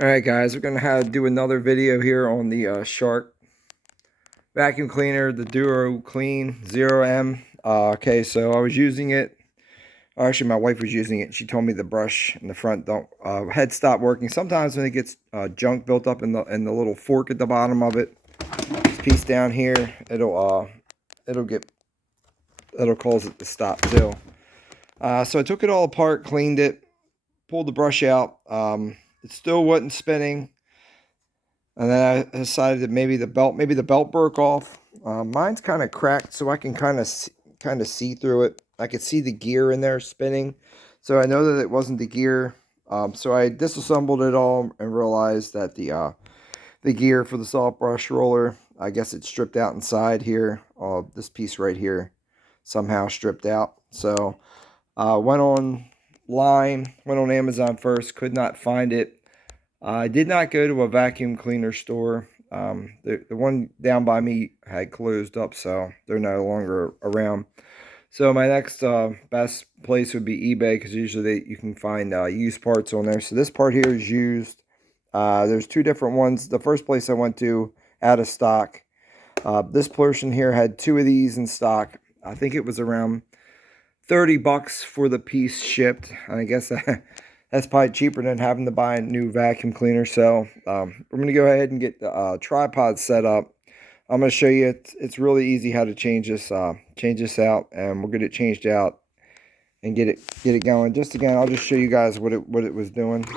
Alright guys, we're going to do another video here on the Shark vacuum cleaner, the Duo Clean 0M. Okay, so I was using it, or actually my wife was using it. She told me the brush in the front had stopped working. Sometimes when it gets junk built up in the little fork at the bottom of it, this piece down here, it'll cause it to stop too. So I took it all apart, cleaned it, pulled the brush out. It still wasn't spinning. And then I decided that maybe the belt broke off. Mine's kind of cracked, so I can kind of see through it. I could see the gear in there spinning, so I know that it wasn't the gear. So I disassembled it all and realized that the gear for the Softbrush roller, I guess it's stripped out inside here. This piece right here, somehow stripped out. So went on Amazon first, could not find it. I did not go to a vacuum cleaner store. The one down by me had closed up, so they're no longer around. So my next best place would be eBay, because usually you can find used parts on there. So this part here is used. There's two different ones. The first place I went to, out of stock. This portion here had two of these in stock. I think it was around $30 for the piece shipped. I guess that's probably cheaper than having to buy a new vacuum cleaner. So we're going to go ahead and get the tripod set up. I'm going to show you. It's really easy how to change this out, and we'll get it changed out and get it going. Just again, I'll just show you guys what it was doing. As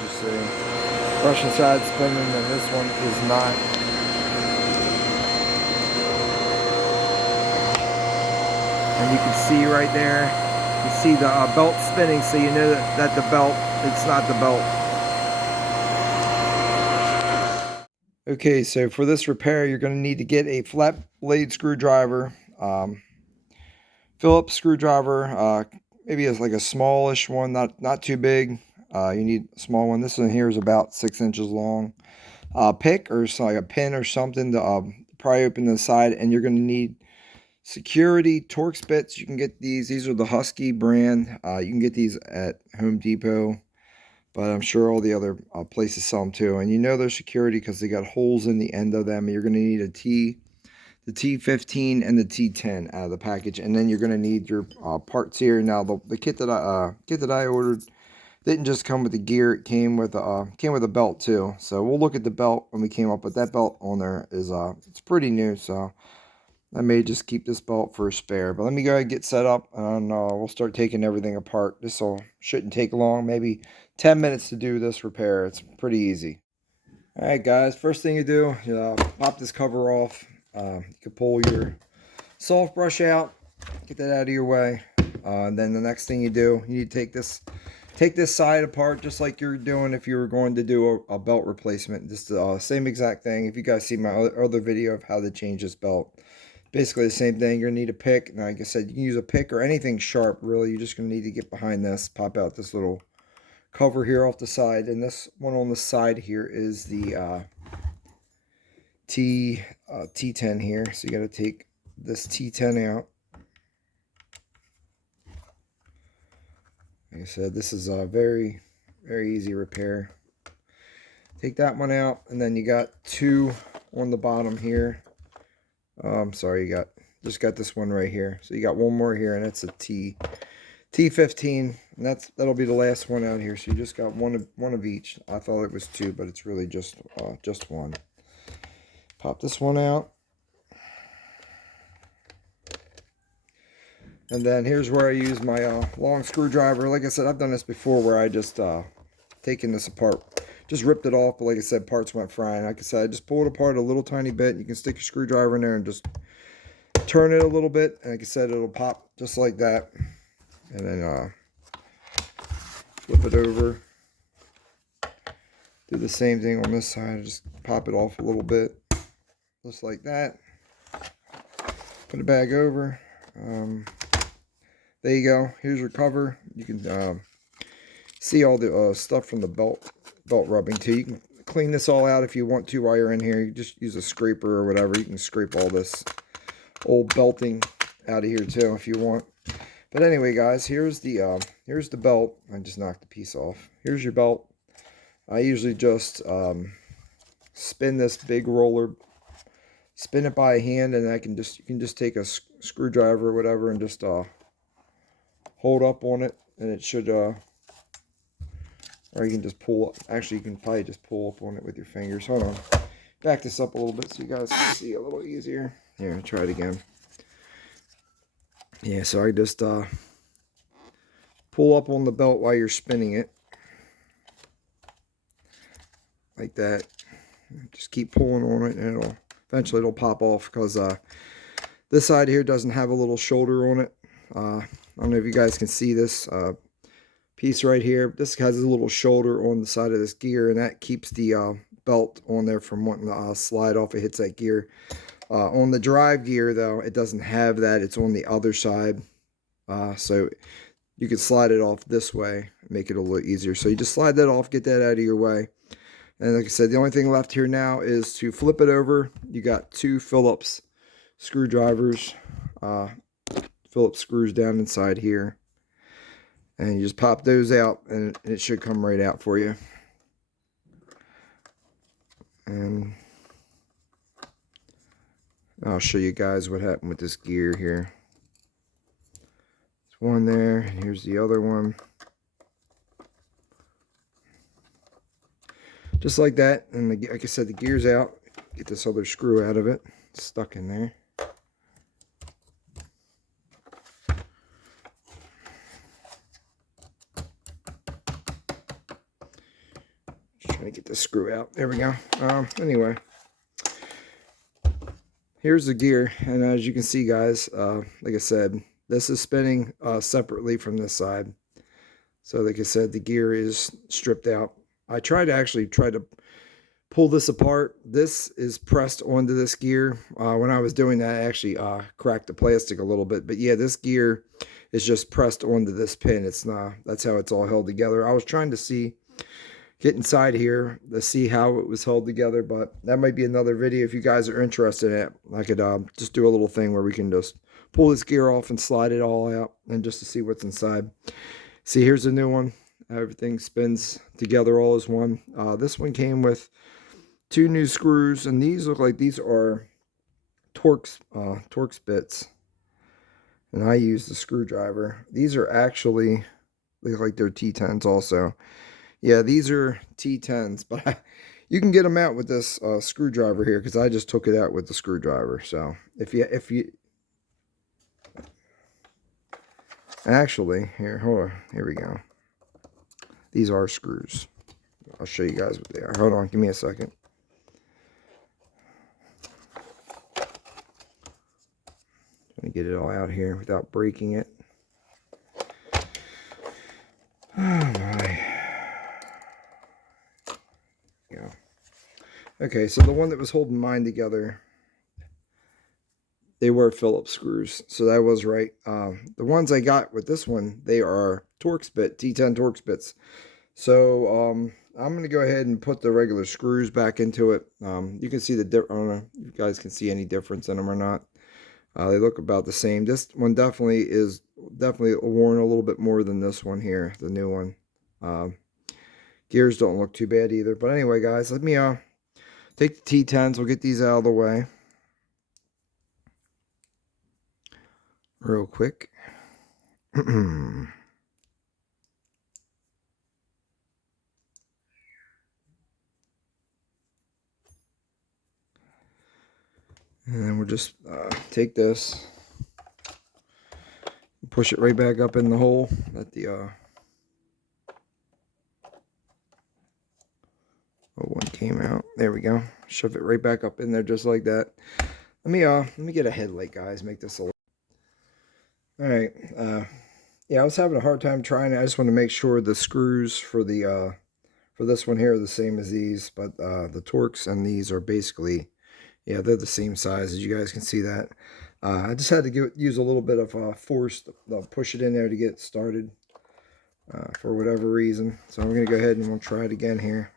you see, Russian side spinning, and this one is not. And you can see right there, you see the belt spinning, so you know that the belt, it's not the belt. Okay, so for this repair, you're going to need to get a flat blade screwdriver, Phillips screwdriver, maybe it's like a smallish one, not too big. You need a small one. This one here is about 6 inches long. Pick or like a pin or something to pry open the side, and you're going to need security Torx bits. You can get these. These are the Husky brand. You can get these at Home Depot, but I'm sure all the other places sell them too. And you know they're security because they got holes in the end of them. You're going to need the T15 and the T10 out of the package, and then you're going to need your parts here. Now the kit that I ordered didn't just come with the gear; it came with a belt too. So we'll look at the belt when we came up. But that belt on there is it's pretty new, so I may just keep this belt for a spare. But let me go ahead and get set up, and we'll start taking everything apart. This shouldn't take long, maybe 10 minutes to do this repair. It's pretty easy. Alright guys, first thing you do, pop this cover off. You can pull your Softbrush out, get that out of your way. And then the next thing you do, you need to take this side apart, just like you're doing if you were going to do a belt replacement. Just the same exact thing. If you guys see my other video of how to change this belt, basically the same thing. You're going to need a pick. Now, like I said, you can use a pick or anything sharp, really. You're just going to need to get behind this, pop out this little cover here off the side. And this one on the side here is the T10 here. So you got to take this T10 out. Like I said, this is a very, very easy repair. Take that one out, and then you got two on the bottom here. Sorry, just got this one right here. So you got one more here, and it's a T15, and that'll be the last one out here. So you just got one of each. I thought it was two, but it's really just one. Pop this one out. And then here's where I use my long screwdriver. Like I said, I've done this before where I just taken this apart. Just ripped it off, but like I said, parts went frying. Like I said, I just pull it apart a little tiny bit. You can stick your screwdriver in there and just turn it a little bit. And like I said, it'll pop just like that. And then flip it over. Do the same thing on this side. Just pop it off a little bit. Just like that. Put it back over. There you go. Here's your cover. You can see all the stuff from the belt rubbing too. You can clean this all out if you want to while you're in here. You just use a scraper or whatever. You can scrape all this old belting out of here too if you want. But anyway, guys, here's the belt. I just knocked the piece off. Here's your belt. I usually just spin this big roller, spin it by hand, and you can just take a screwdriver or whatever and just hold up on it, and it should or you can just pull up. Actually, you can probably just pull up on it with your fingers. Hold on, back this up a little bit so you guys can see a little easier. Here, I'll try it again. Yeah, so I just pull up on the belt while you're spinning it, like that. Just keep pulling on it, and eventually it'll pop off, because this side here doesn't have a little shoulder on it. I don't know if you guys can see this piece right here. This has a little shoulder on the side of this gear, and that keeps the belt on there from wanting to slide off if it hits that gear. On the drive gear, though, it doesn't have that. It's on the other side. So you can slide it off this way, make it a little easier. So you just slide that off, get that out of your way. And like I said, the only thing left here now is to flip it over. You got 2 Phillips screwdrivers, Phillips screws down inside here. And you just pop those out, and it should come right out for you. And I'll show you guys what happened with this gear here. There's one there, and here's the other one. Just like that, and like I said, the gear's out. Get this other screw out of it. It's stuck in there. Just trying to get this screw out. There we go. Anyway, here's the gear, and as you can see, guys, like I said, this is spinning separately from this side. So like I said, the gear is stripped out. I tried to pull this apart. This is pressed onto this gear. When I was doing that, I actually cracked the plastic a little bit. But yeah, this gear is just pressed onto this pin. It's not. That's how it's all held together. I was trying to get inside here to see how it was held together, but that might be another video if you guys are interested in it. I could just do a little thing where we can just pull this gear off and slide it all out, and just to see what's inside. See, here's a new one. Everything spins together all as one. This one came with 2 new screws, and these look like these are Torx bits. And I use the screwdriver. These are actually, look like they're T10s also. Yeah, these are T10s, but you can get them out with this screwdriver here, because I just took it out with the screwdriver. So if you actually, here, hold on, here we go. These are screws. I'll show you guys what they are. Hold on, give me a second. Trying to get it all out here without breaking it. Oh my. Yeah. Okay, so the one that was holding mine together, they were Phillips screws, so that was right. The ones I got with this one, they are Torx bit, T10 Torx bits. So I'm going to go ahead and put the regular screws back into it. You can see the difference. I don't know if you guys can see any difference in them or not. They look about the same. This one definitely worn a little bit more than this one here, the new one. Gears don't look too bad either. But anyway, guys, let me take the T10s. We'll get these out of the way real quick. And then we'll just take this, push it right back up in the hole that the one came out. There we go. Shove it right back up in there just like that. Let me get a headlight, guys. Make this a little. All right. Yeah, I was having a hard time trying it. I just want to make sure the screws for the for this one here are the same as these, but the Torx and these are basically, yeah, they're the same size, as you guys can see that. I just had to use a little bit of force to push it in there to get it started for whatever reason. So I'm going to go ahead and we'll try it again here.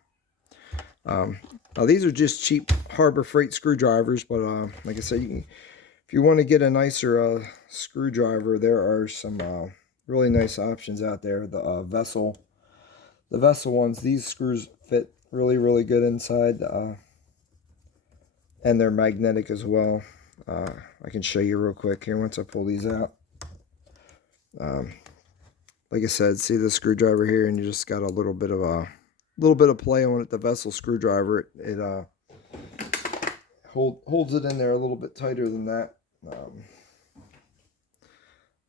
Now these are just cheap Harbor Freight screwdrivers, but like I said, if If you want to get a nicer screwdriver, there are some really nice options out there. The vessel ones, these screws fit really good inside, and they're magnetic as well. I can show you real quick here once I pull these out. Like I said, see the screwdriver here, and you just got a little bit of play on it. The vessel screwdriver, it holds it in there a little bit tighter than that.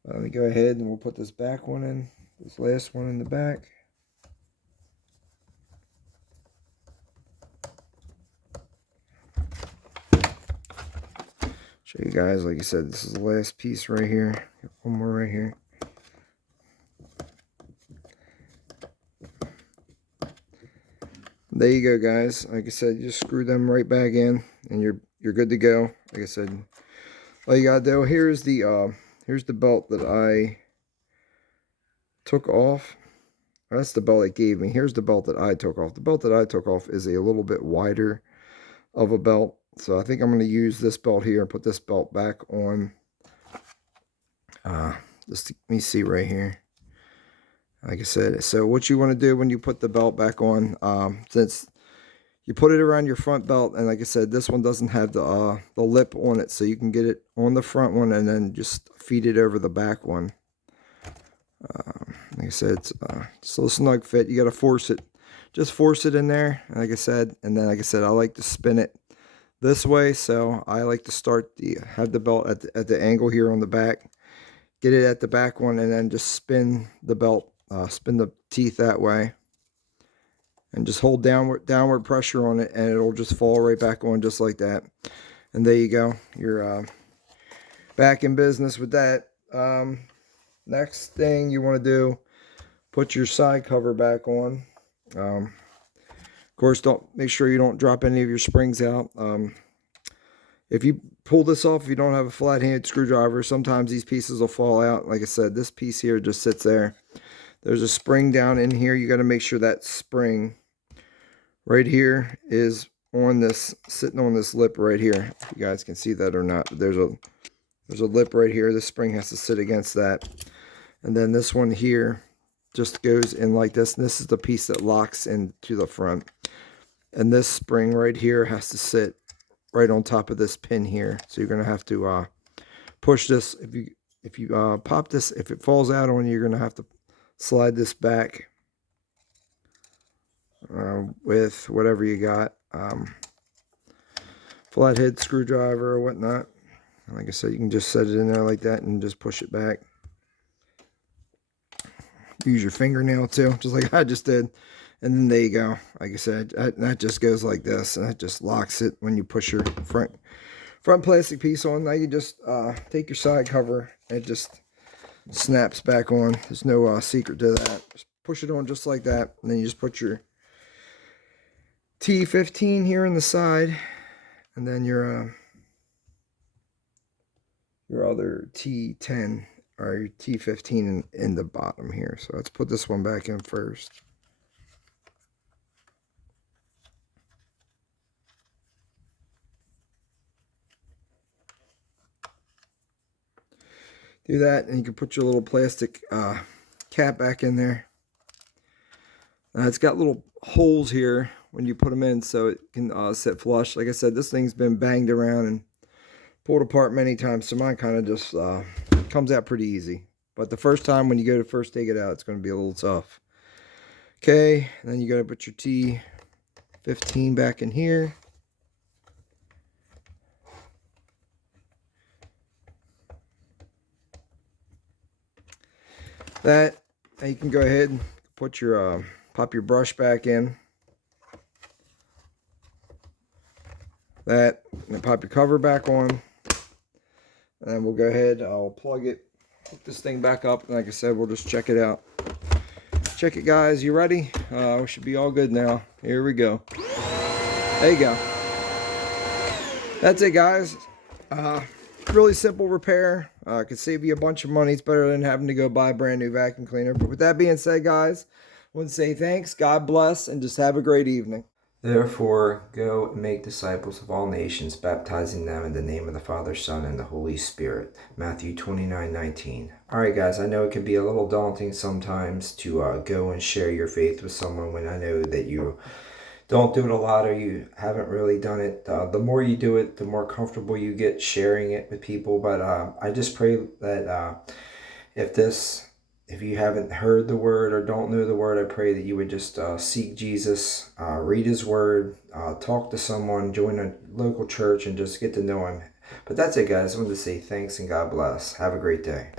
Let me go ahead and we'll put this back one in, this last one in the back. Show you guys, like I said, this is the last piece right here. One more right here. There you go, guys. Like I said, you just screw them right back in, and you're good to go. Like I said, all you gotta do, here's the belt that I took off. That's the belt it gave me. Here's the belt that I took off. The belt that I took off is a little bit wider of a belt, so I think I'm going to use this belt here and put this belt back on. Just let me see right here. Like I said, so what you want to do when you put the belt back on, since you put it around your front belt, and like I said, this one doesn't have the lip on it, so you can get it on the front one and then just feed it over the back one. Like I said, it's a little snug fit. You got to force it, just force it in there. Like I said, and then like I said, I like to spin it this way, so I like to have the belt at the angle here on the back, get it at the back one, and then just spin the belt. Spin the teeth that way, and just hold downward pressure on it, and it'll just fall right back on just like that. And there you go, you're back in business with that. Next thing you want to do, put your side cover back on. Of course, make sure you don't drop any of your springs out. If you pull this off, if you don't have a flat-handed screwdriver, sometimes these pieces will fall out. Like I said, this piece here just sits there. There's a spring down in here. You got to make sure that spring right here is on this, sitting on this lip right here. If you guys can see that or not, but there's a lip right here. This spring has to sit against that. And then this one here just goes in like this. And this is the piece that locks into the front. And this spring right here has to sit right on top of this pin here. So you're going to have to push this. If you pop this, if it falls out on you, you're going to have to slide this back with whatever you got, flathead screwdriver or whatnot. Like I said, you can just set it in there like that and just push it back. Use your fingernail too, just like I just did, and then there you go. Like I said, that just goes like this, and that just locks it when you push your front plastic piece on. Now you just take your side cover, and it just snaps back on. There's no secret to that. Just push it on just like that, and then you just put your T15 here on the side, and then your other T10 or your T15 in the bottom here. So let's put this one back in first. Do that, and you can put your little plastic cap back in there. It's got little holes here when you put them in, so it can sit flush. Like I said, this thing's been banged around and pulled apart many times, so mine kind of just comes out pretty easy. But the first time when you go to first take it out, it's going to be a little tough. Okay, and then you got to put your T15 back in here. That, and you can go ahead and put your pop your brush back in. That, and then pop your cover back on. And then we'll go ahead, I'll plug it, hook this thing back up, and like I said, we'll just check it out. Check it, guys. You ready? We should be all good now. Here we go. There you go. That's it, guys. Really simple repair. Could save you a bunch of money. It's better than having to go buy a brand new vacuum cleaner. But with that being said, guys, I want to say thanks, God bless, and just have a great evening. Therefore, go and make disciples of all nations, baptizing them in the name of the Father, Son, and the Holy Spirit. Matthew 29:19. All right, guys, I know it can be a little daunting sometimes to go and share your faith with someone when I know that you don't do it a lot or you haven't really done it. The more you do it, the more comfortable you get sharing it with people. But I just pray that if this if you haven't heard the word or don't know the word, I pray that you would just seek Jesus, read his word, talk to someone, join a local church, and just get to know him. But that's it, guys. I wanted to say thanks and God bless. Have a great day.